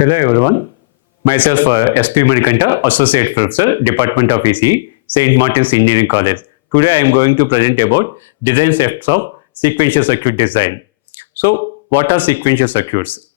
Hello everyone, myself S.P. Manikanta, Associate Professor, Department of ECE, St. Martin's Engineering College. Today I am going to present about design steps of sequential circuit design. So what are sequential circuits?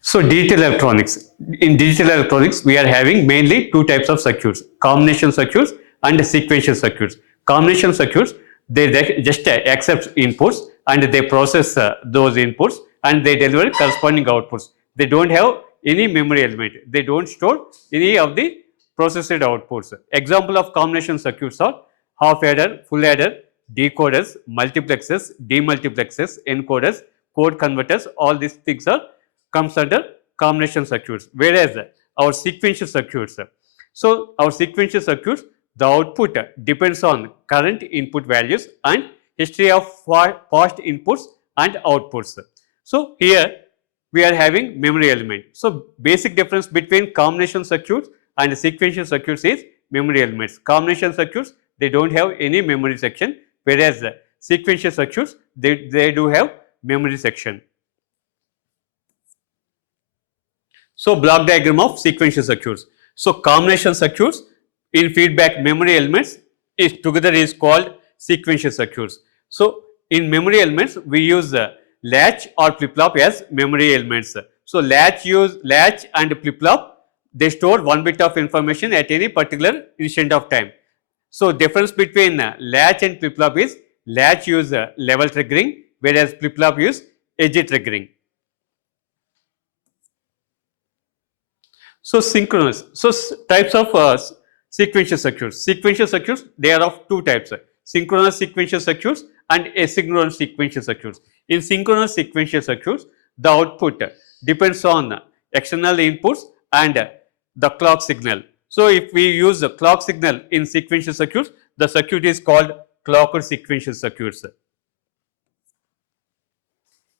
So digital electronics. In digital electronics, we are having mainly two types of circuits, combination circuits and sequential circuits. Combination circuits, they just accept inputs and they process those inputs and they deliver corresponding outputs. They don't have any memory element. They don't store any of the processed outputs. Example of combination circuits are half adder, full adder, decoders, multiplexers, demultiplexers, encoders, code converters. All these things are comes under combination circuits, whereas our sequential circuits. So our sequential circuits, the output depends on current input values and history of past inputs and outputs. So here we are having memory element. So basic difference between combination circuits and sequential circuits is memory elements. Combination circuits, they don't have any memory section, whereas sequential circuits, they do have memory section. So block diagram of sequential circuits. So combination circuits in feedback memory elements is together is called sequential circuits. So in memory elements we use latch or flip-flop as memory elements. So latch and flip-flop, they store one bit of information at any particular instant of time. So difference between latch and flip-flop is latch use level triggering, whereas flip-flop use edge triggering. So synchronous. So types of sequential circuits. Sequential circuits, they are of two types: synchronous sequential circuits and asynchronous sequential circuits. In synchronous sequential circuits, the output depends on external inputs and the clock signal. So if we use the clock signal in sequential circuits, the circuit is called clocked sequential circuits.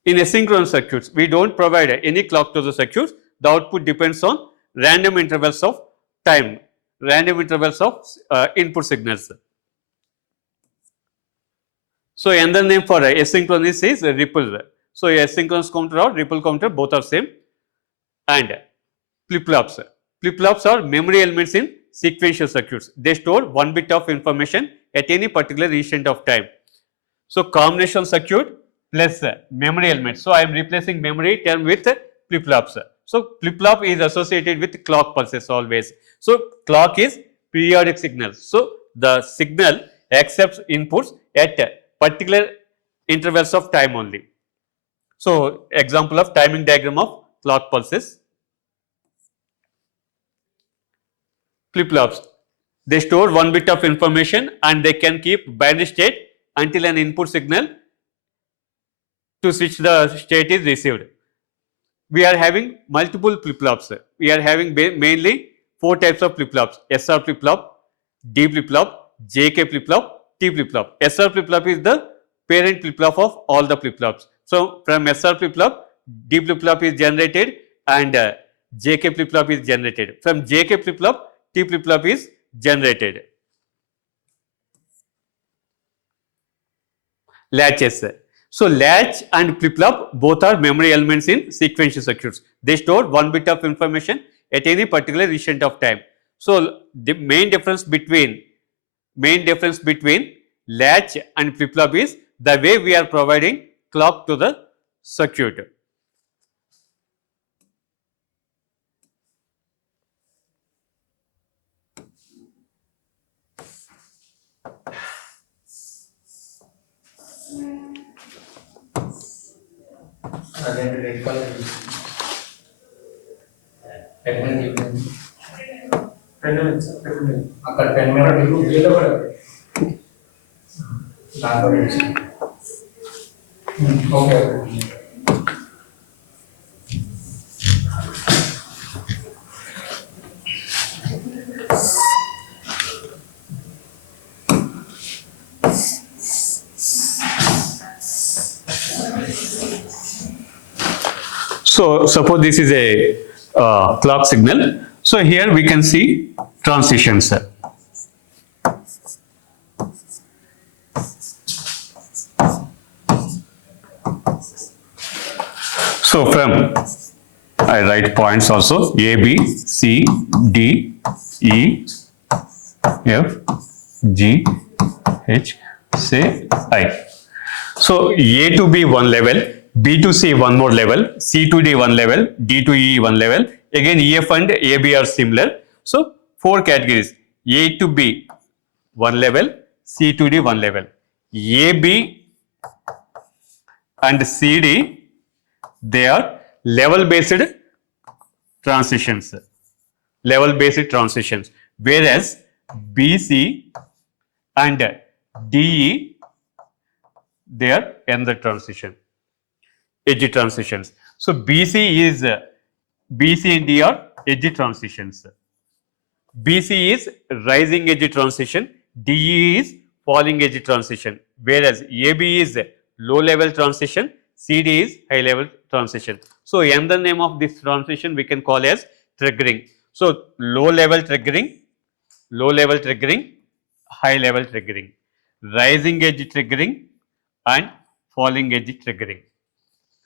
In asynchronous circuits, we don't provide any clock to the circuits. The output depends on random intervals of time, random intervals of input signals. So another name for asynchronous is ripple. So asynchronous counter or ripple counter, both are same. And flip-flops. Flip-flops are memory elements in sequential circuits. They store one bit of information at any particular instant of time. So combination circuit plus memory element. So I am replacing memory term with flip-flops. So flip-flop is associated with clock pulses always. So clock is periodic signal. So the signal accepts inputs at particular intervals of time only. So example of timing diagram of clock pulses. Flip-flops, they store one bit of information and they can keep binary state until an input signal to switch the state is received. We are having multiple flip-flops. We are having mainly four types of flip-flops: SR flip-flop, D flip-flop, JK flip-flop, T flip-flop. SR flip-flop is the parent flip-flop of all the flip-flops. So from SR flip-flop, D flip-flop is generated and JK flip-flop is generated. From JK flip-flop, T flip-flop is generated. Latches. So latch and flip-flop both are memory elements in sequential circuits. They store one bit of information at any particular instant of time. So the main difference between latch and flip-flop is the way we are providing clock to the circuit. అదేంటి red colour pen అక్కడ pen మీద మీకు వీళ్ళు కూడా దాంట్లో okay So suppose this is a clock signal. So here we can see transitions. So from I write points also A, B, C, D, E, F, G, H, say I. So A to B one level, B to C one more level, C to D one level, D to E one level. Again EF and AB are similar. So four categories. A to B one level, C to D one level. AB and CD, they are level based transitions. Level based transitions. Whereas BC and DE, they are another transition. Edge transitions. So BC and D are edge transitions. BC is rising edge transition, DE is falling edge transition, whereas AB is low level transition, CD is high level transition. So another name of this transition we can call as triggering. So low level triggering, high level triggering, rising edge triggering and falling edge triggering.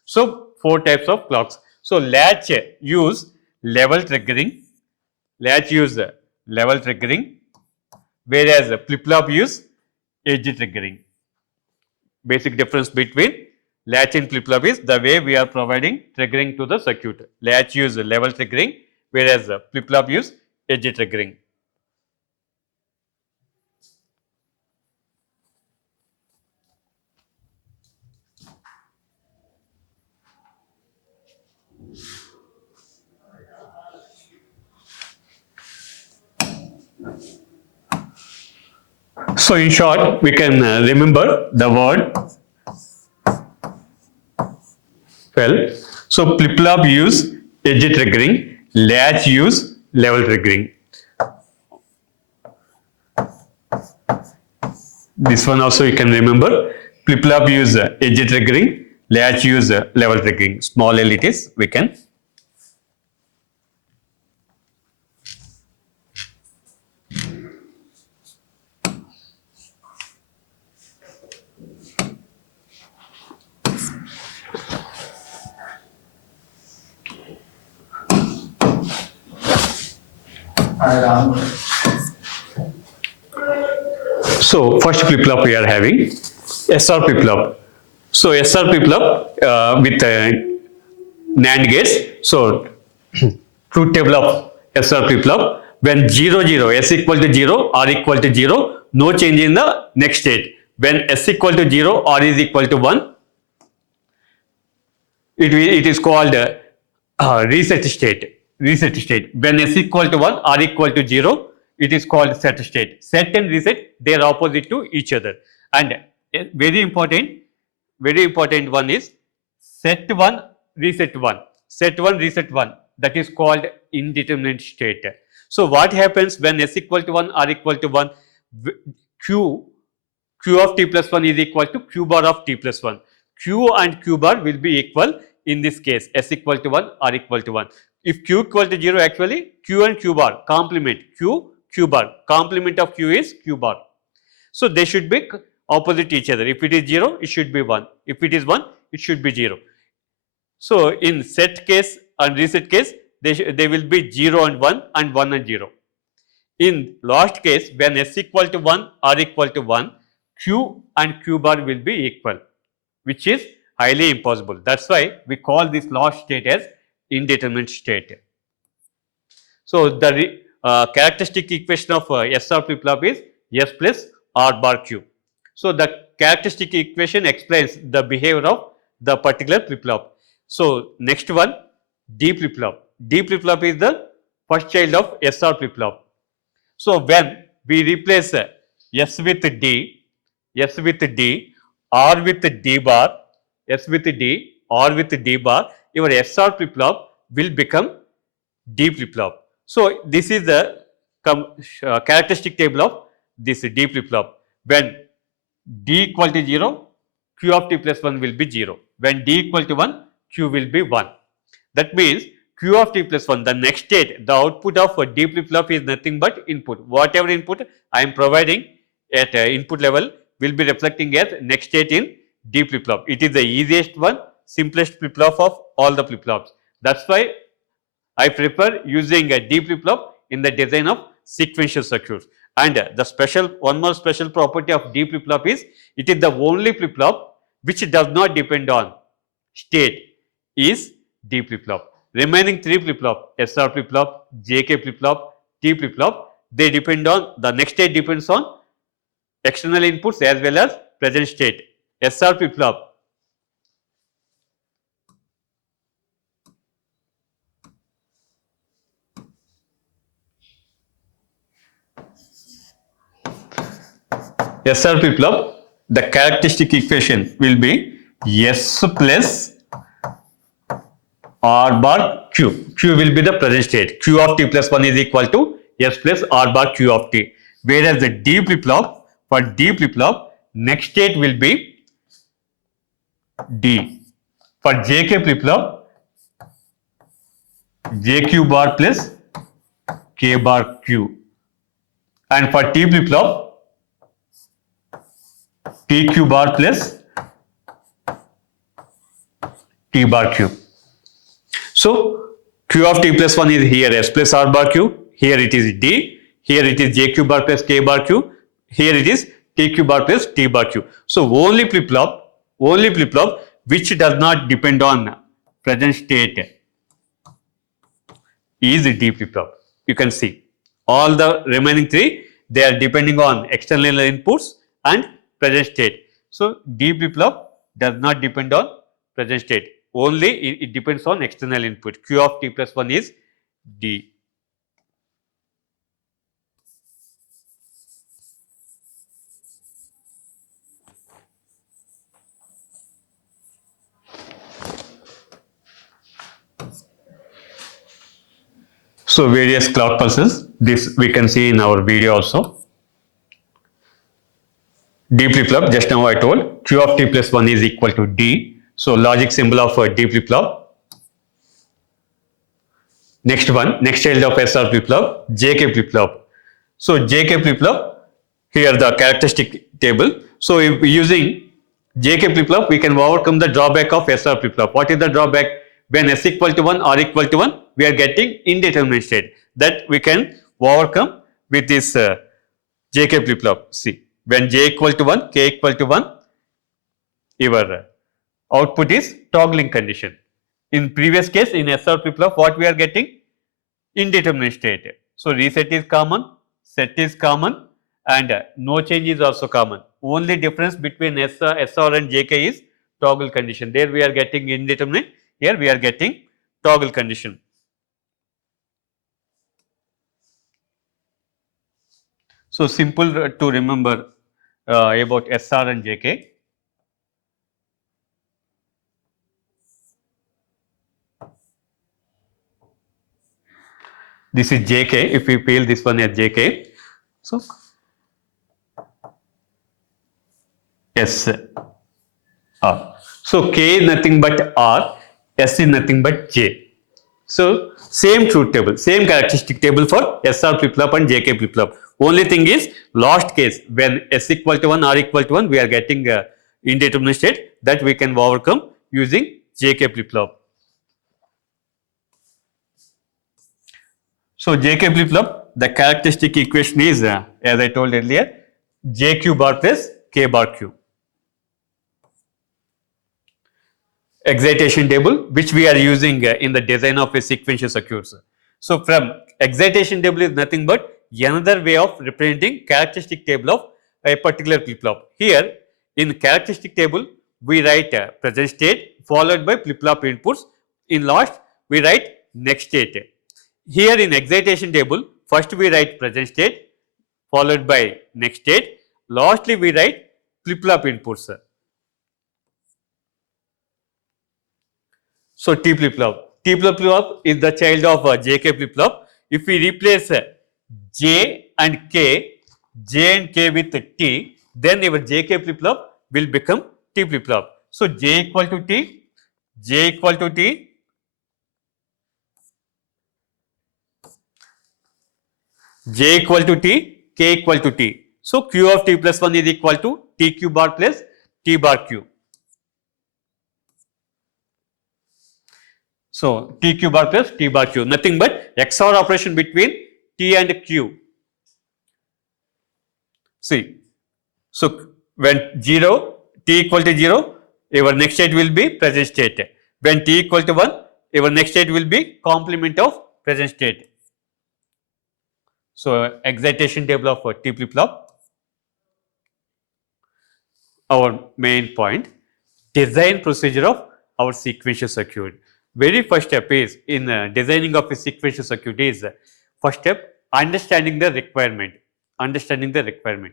So four types of clocks. So latch use level triggering, whereas flip-flop use edge triggering. Basic difference between latch and flip-flop is the way we are providing triggering to the circuit. Latch use level triggering, whereas flip-flop use edge triggering. So in short, we can remember the word well. So flip-flop use edge triggering, latch use level triggering. This one also you can remember. Flip-flop use edge triggering, latch use level triggering. Small L it is, we can. So first flip-flop we are having SR flip-flop. So SR flip-flop with NAND gates. So truth table of SR flip-flop, when 0 0 S equal to 0 R equal to 0, no change in the next state. When S equal to 0 R is equal to 1, it is called reset state. When S equal to 1 R equal to 0, it is called set state. Set and reset, they are opposite to each other. And very important one is set 1 reset 1. Set 1 reset 1, that is called indeterminate state. So what happens when S equal to 1 R equal to 1, Q of t plus 1 is equal to Q bar of t plus 1. Q and Q bar will be equal in this case, S equal to 1 R equal to 1. If Q equal to 0, actually Q and Q bar complement, Q bar, complement of Q is Q bar. So they should be opposite each other. If it is 0, it should be 1. If it is 1, it should be 0. So in set case and reset case, they will be 0 and 1 and 1 and 0. In last case, when S equal to 1, R equal to 1, Q and Q bar will be equal, which is highly impossible. That's why we call this last state as indeterminate state. So the characteristic equation of SR flip-flop is S plus R bar Q. So the characteristic equation explains the behavior of the particular flip-flop. So next one, D flip-flop. D flip-flop is the first child of SR flip-flop. So when we replace S with D, R with D bar, S with D, R with D bar, your SR flip-flop will become D flip-flop. So this is the characteristic table of this D flip-flop. When D equal to 0, Q of t plus 1 will be 0. When D equal to 1, Q will be 1. That means Q of t plus 1, the next state, the output of D flip-flop is nothing but input. Whatever input I am providing at input level will be reflecting as next state in D flip-flop. It is the easiest one, simplest flip-flop of all the flip-flops. That's why I prefer using a D flip-flop in the design of sequential circuits. And one more special property of D flip-flop is it is the only flip-flop which does not depend on state is D flip-flop. Remaining three flip-flop, SR flip-flop, JK flip-flop, T flip-flop, they depend on the next state depends on external inputs as well as present state. SR flip-flop SR flip-flop, the characteristic equation will be S plus R bar Q. Q will be the present state. Q of t plus 1 is equal to S plus R bar Q of t. Whereas the D flip-flop, for D flip-flop, next state will be D. For JK flip-flop, JQ bar plus K bar Q. And for T flip-flop, TQ bar plus T bar Q. So Q of t plus 1 is here S plus R bar Q, here it is D, here it is JQ bar plus K bar Q, here it is TQ bar plus T bar Q. So only flip-flop which does not depend on present state is D flip-flop. You can see all the remaining three, they are depending on external inputs and present state. So D flip-flop does not depend on present state. Only it depends on external input. Q of t plus 1 is D. So various clock pulses, this we can see in our video also. D flip-flop, just now I told Q of t plus 1 is equal to D. So logic symbol of D flip-flop. Next one, next child of SR flip-flop, JK flip-flop. So JK flip-flop, here the characteristic table. So if using JK flip-flop, we can overcome the drawback of SR flip-flop. What is the drawback? When S equal to 1 or equal to 1, we are getting indeterminate state. That we can overcome with this JK flip-flop. See, when J equal to 1, K equal to 1, your output is toggling condition. In previous case, in SR flip-flop, what we are getting? Indeterminate state. So reset is common, set is common, and no change is also common. Only difference between SR and JK is toggle condition. There we are getting indeterminate, here we are getting toggle condition. So simple to remember about SR and JK. This is JK, if we feel this one as JK. So S R. So K is nothing but R, S is nothing but J. So same truth table, same characteristic table for SR flip-flop and JK flip-flop. Only thing is last case, when S equal to 1, R equal to 1, we are getting indeterminate state, that we can overcome using JK flip-flop. So JK flip-flop, the characteristic equation is as I told earlier, JQ bar plus K bar Q. Excitation table which we are using in the design of a sequential circuits. So from excitation table is nothing but another way of representing characteristic table of a particular flip-flop. Here in characteristic table we write present state followed by flip-flop inputs. In last we write next state. Here in excitation table first we write present state followed by next state. Lastly we write flip-flop inputs. So T flip-flop. T flip-flop is the child of JK flip-flop. If we replace J and K with T, then our JK flip-flop will become T flip-flop. So J equal to T, J equal to T, J equal to T, K equal to T. So Q of T plus 1 is equal to TQ bar plus T bar Q. So TQ bar plus T bar Q, nothing but XOR operation between T and Q. See, so when 0, T equal to 0, your next state will be present state. When T equal to 1, your next state will be complement of present state. So excitation table of T flip flop. Our main point, design procedure of our sequential circuit. Very first step is in designing of a sequential circuit is first step, understanding the requirement. Understanding the requirement.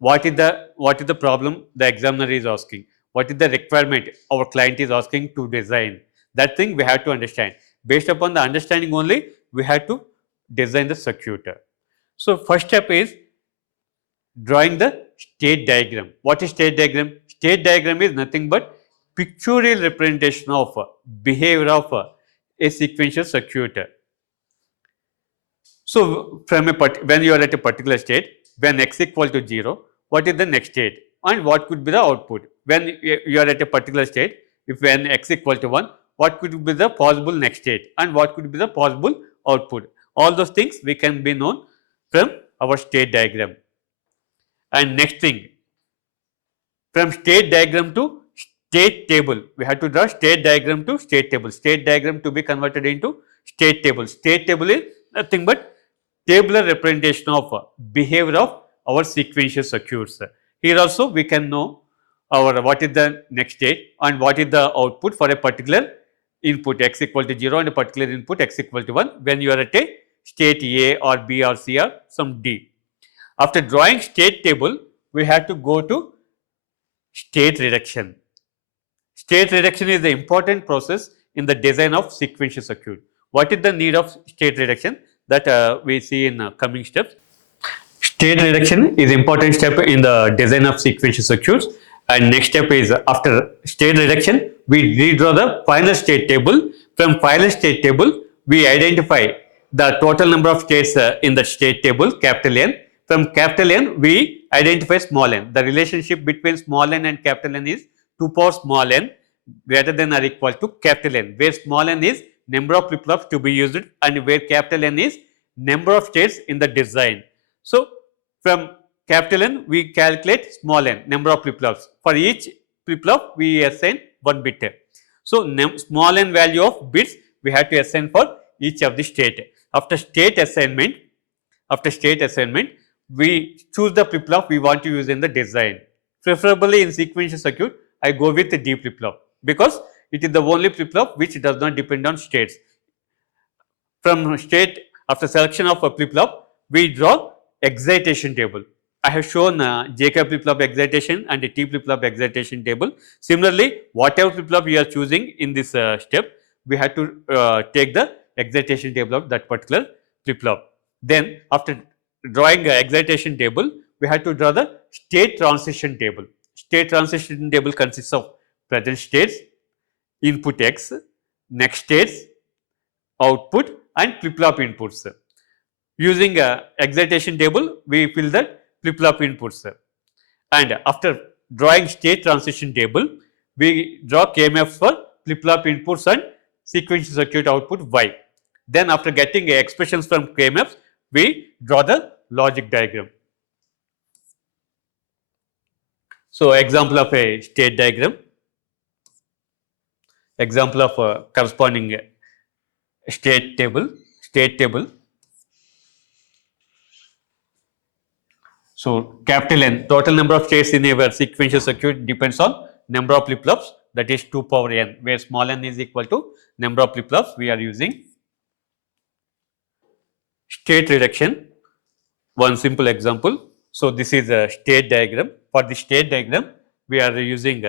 What is the problem the examiner is asking? What is the requirement our client is asking to design? That thing we have to understand. Based upon the understanding only, we have to design the circuit. So first step is drawing the state diagram. What is state diagram? State diagram is nothing but pictorial representation of behavior of a sequential circuit. So from when you are at a particular state, when x equal to 0, what is the next state and what could be the output? When you are at a particular state, if when x equal to 1, what could be the possible next state and what could be the possible output? All those things we can be known from our state diagram. And next thing, from state diagram to state table, we have to draw state diagram to state table. State diagram to be converted into state table. State table is nothing but tabular representation of behavior of our sequential circuits. Here also we can know our what is the next state and what is the output for a particular input x equal to 0 and a particular input x equal to 1 when you are at a state A or B or C or some D. After drawing state table, we have to go to state reduction. State reduction is the important process in the design of sequential circuit. What is the need of state reduction? That we see in coming steps. State reduction is important step in the design of sequential circuits, and next step is after state reduction we redraw the final state table. From final state table we identify the total number of states in the state table, capital N. From capital N we identify small n. The relationship between small n and capital N is 2 power small n greater than or equal to capital N, where small n is number of flip flops to be used and where capital N is number of states in the design. So from capital N we calculate small n, number of flip flops. For each flip flop we assign 1 bit. So small n value of bits we have to assign for each of the state. After state assignment, we choose the flip flop we want to use in the design. Preferably in sequential circuit, I go with the D flip flop because it is the only flip flop which does not depend on states. From state, after selection of a flip flop, we draw excitation table. I have shown JK flip flop excitation and the T flip flop excitation table. Similarly, whatever flip flop you are choosing in this step, we have to take the excitation table of that particular flip flop. Then after drawing excitation table, we have to draw the state transition table. State transition table consists of present states, input x, next states, output and flip flop inputs. Using excitation table, we fill the flip flop inputs. And after drawing state transition table, we draw KMF for flip flop inputs and sequential circuit output y. Then after getting expressions from KMFs, we draw the logic diagram. So example of a state diagram, example of a corresponding state table. So capital N, total number of states in a sequential circuit depends on number of flip flops, that is 2 power n, where small n is equal to number of flip flops we are using. State reduction, one simple example. So this is a state diagram. For the state diagram, we are using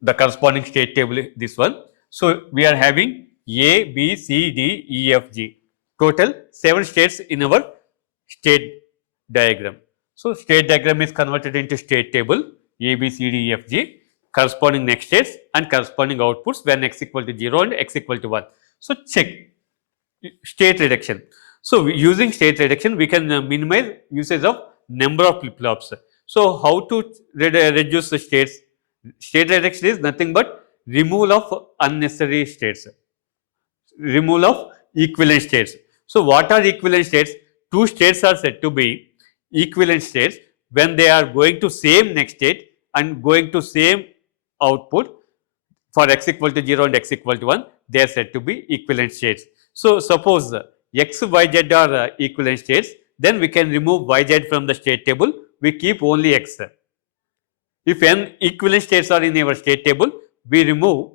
the corresponding state table, this one. So we are having A, B, C, D, E, F, G. Total 7 states in our state diagram. So state diagram is converted into state table A, B, C, D, E, F, G, corresponding next states and corresponding outputs when x equal to 0 and x equal to 1. So check state reduction. So using state reduction, we can minimize usage of number of flip flops. So how to reduce the states? State reduction is nothing but removal of unnecessary states, removal of equivalent states. So what are equivalent states? Two states are said to be equivalent states when they are going to same next state and going to same output. For x equal to 0 and x equal to 1, they are said to be equivalent states. So suppose x, y, z are equivalent states, then we can remove y, z from the state table. We keep only x. If n equivalent states are in our state table, we remove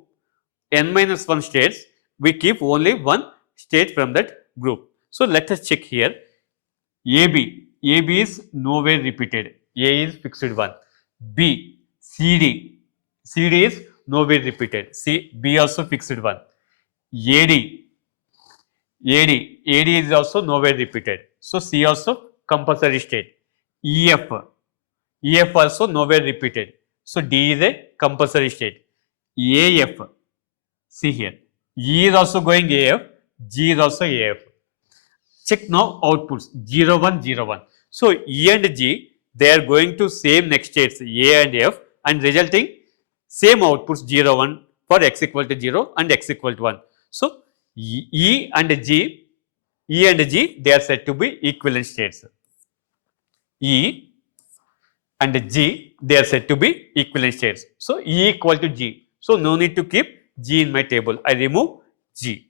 n minus 1 states. We keep only one state from that group. So let us check here. AB is nowhere repeated. A is fixed 1. B, CD is nowhere repeated. B also fixed 1. AD is also nowhere repeated. So C also compulsory state. EF also nowhere repeated. So D is a compulsory state. AF, see here. E is also going AF, G is also AF. Check now outputs 0, 1, 0, 1. So E and G, they are going to same next states A and F and resulting same outputs 0, 1 for x equal to 0 and x equal to 1. So E and G, they are said to be equivalent states. E and G, they are said to be equivalent states. So E equal to G. So no need to keep G in my table. I remove G.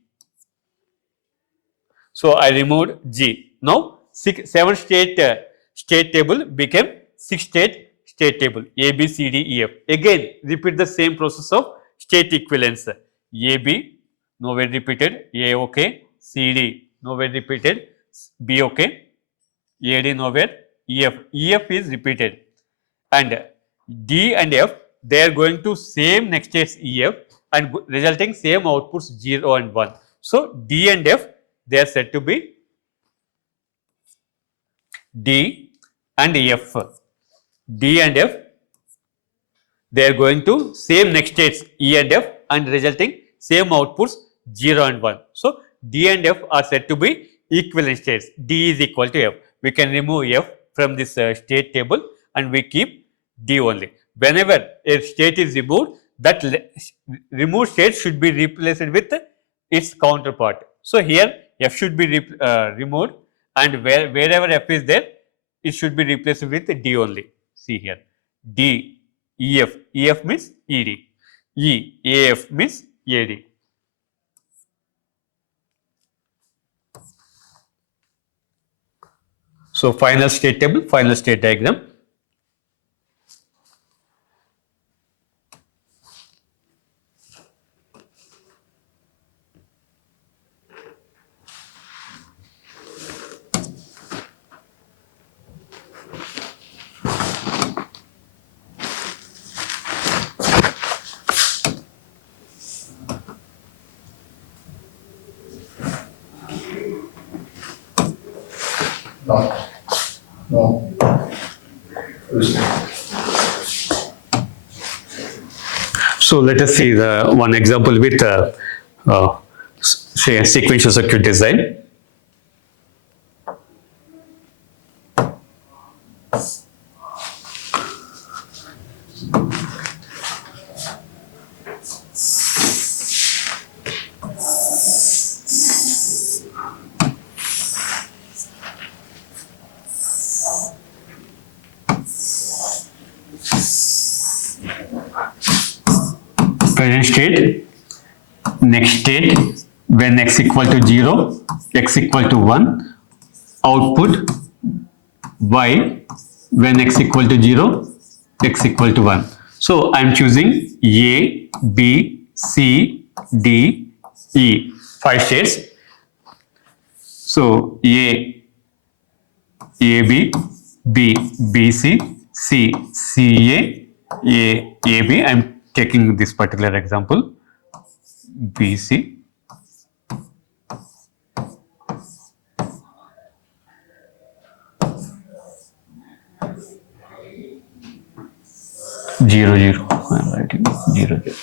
So I removed G. Now 7 state table became 6 state table A, B, C, D, E, F. Again repeat the same process of state equivalence. A, B nowhere repeated, A okay, C, D nowhere repeated, B okay, A, D nowhere, E, F is repeated, and D and F, they are going to same next states E, F and resulting same outputs 0 and 1. So D and F, they are said to be D and F. D and F, they are going to same next states E and F and resulting same outputs 0 and 1. So D and F are said to be equivalent states. D is equal to F. We can remove F from this state table and we keep D only. Whenever a state is removed, that removed state should be replaced with its counterpart. So here F should be removed, and wherever F is there, it should be replaced with D only. See here, D, EF means ED, AF means AD. So final state table, final state diagram. No. So let us see the one example with say a sequential circuit design. Present state, next state, when x equal to 0, x equal to 1, output y when x equal to 0, x equal to 1. So I am choosing A, B, C, D, E, 5 states. So A, B, B, BC, C, CA, AB. I am taking this particular example, BC, zero zero. I am writing 0 0.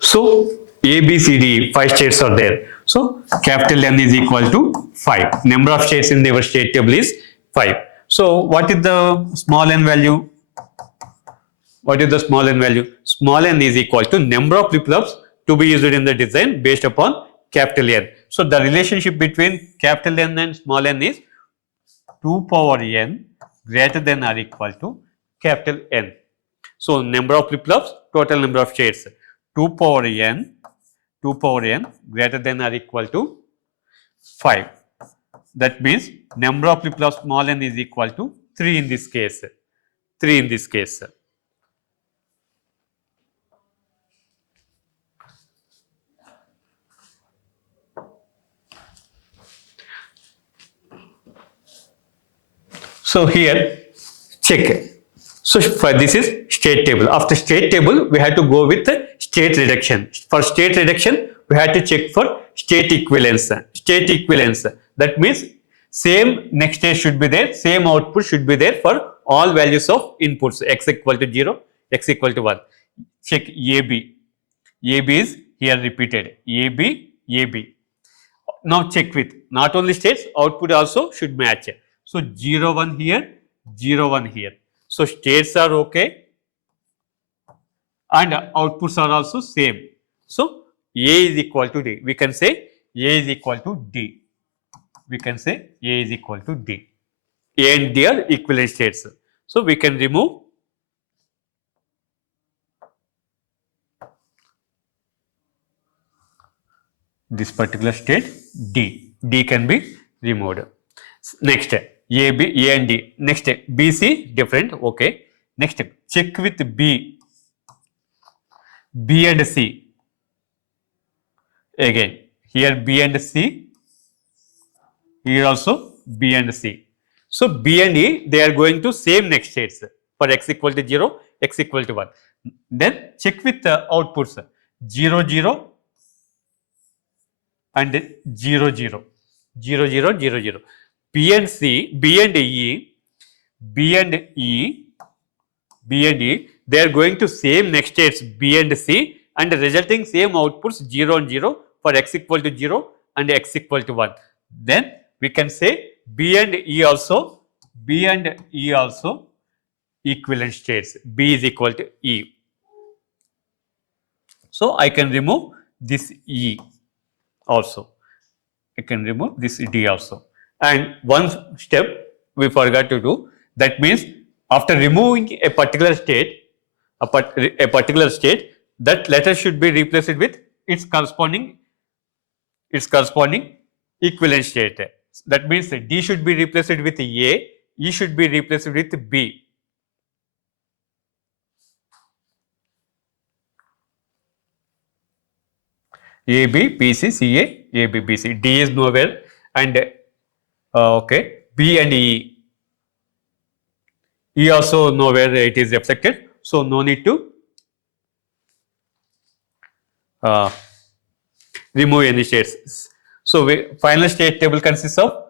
So A, B, C, D, 5 states are there. So capital N is equal to 5. Number of states in our state table is 5. So what is the small n value? What is the small n value? Small n is equal to number of flip-flops to be used in the design based upon capital N. So the relationship between capital N and small n is 2 power n greater than or equal to capital N. So number of flip-flops, total number of states, 2 power n greater than or equal to 5. That means number of flip-flops small n is equal to 3 in this case. 3 in this case. So here check. So for this is state table. After state table, we have to go with the state reduction. For state reduction, we have to check for state equivalence. State equivalence. That means same next state should be there, same output should be there for all values of inputs. X equal to 0, x equal to 1. Check AB. AB is here repeated. AB, AB. Now check with not only states, output also should match. So 0, 1 here, 0, 1 here. So states are okay and outputs are also same. So A is equal to D. We can say A is equal to D. We can say A is equal to D. A and D are equivalent states. So we can remove this particular state D. D can be removed. Next A, B, A and D. Next B, C different. Okay. Next check with B. B and C. Again here B and C. Here also B and C. So B and E, they are going to same next states for x equal to 0, x equal to 1. Then check with the outputs 0, 0 and 0, 0, 0, 0, 0, 0. B and C, B and E, B and E, B and E, they are going to same next states B and C and resulting same outputs 0 and 0 for x equal to 0 and x equal to 1. Then we can say B and E also equivalent states. B is equal to E. So I can remove this E also. I can remove this D also. And one step we forgot to do. That means after removing a particular state, that letter should be replaced with its corresponding equivalent state. That means D should be replaced with A, E should be replaced with B. A, B, B, C, C, A, B, B, C. D is nowhere and okay, B and E. E also nowhere it is affected. So no need to remove any states. So final state table consists of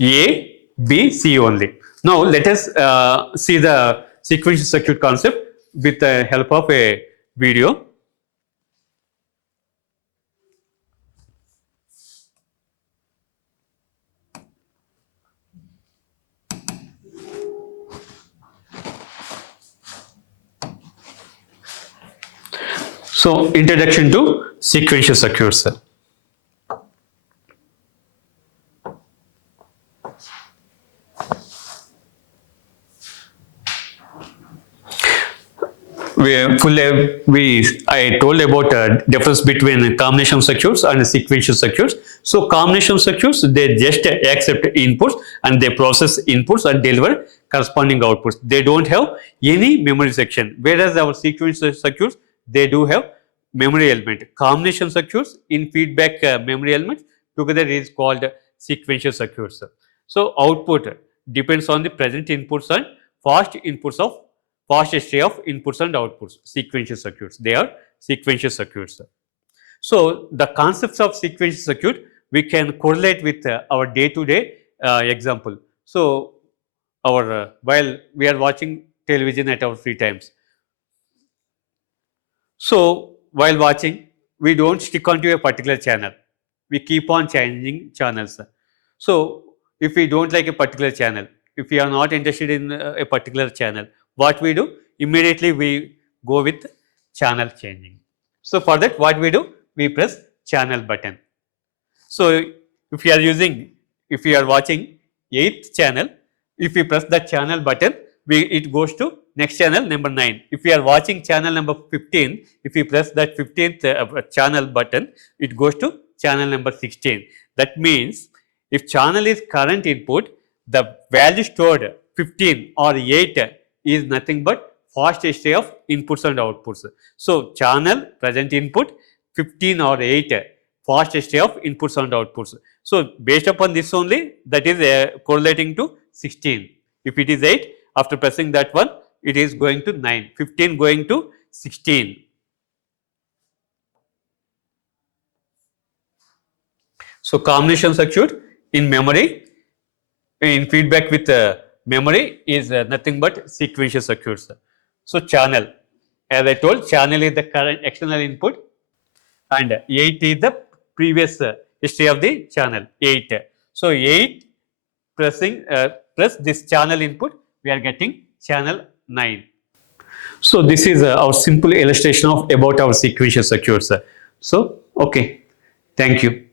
A, B, C only. Now let us see the sequential circuit concept with the help of a video. So introduction to sequential circuits. I told about difference between combination circuits and sequential circuits. So combination circuits, they just accept inputs and they process inputs and deliver corresponding outputs. They don't have any memory section. Whereas our sequential circuits, they do have memory element. Combination circuits in feedback memory elements together is called sequential circuits. So output depends on the present inputs and fast history of inputs and outputs. Sequential circuits, they are sequential circuits. So the concepts of sequential circuit we can correlate with our day-to-day example. So our while we are watching television at our free times. So while watching, we don't stick onto a particular channel. We keep on changing channels. So if we don't like a particular channel, if we are not interested in a particular channel, what we do? Immediately we go with channel changing. So for that, what we do? We press channel button. So if you are using, if you are watching 8th channel, if we press that channel button, it goes to next channel number 9. If we are watching channel number 15, if we press that 15th channel button, it goes to channel number 16. That means if channel is current input, the value stored 15 or 8 is nothing but fast history of inputs and outputs. So channel present input 15 or 8 fast history of inputs and outputs. So based upon this only, that is correlating to 16. If it is 8, after pressing that one, it is going to 9, 15 going to 16. So combination circuit in memory, in feedback with memory, is nothing but sequential circuits. So channel, as I told, channel is the current external input, and 8 is the previous history of the channel, 8. So 8 press this channel input, we are getting channel 9. So this is our simple illustration of about our sequential circuits. So okay, thank you.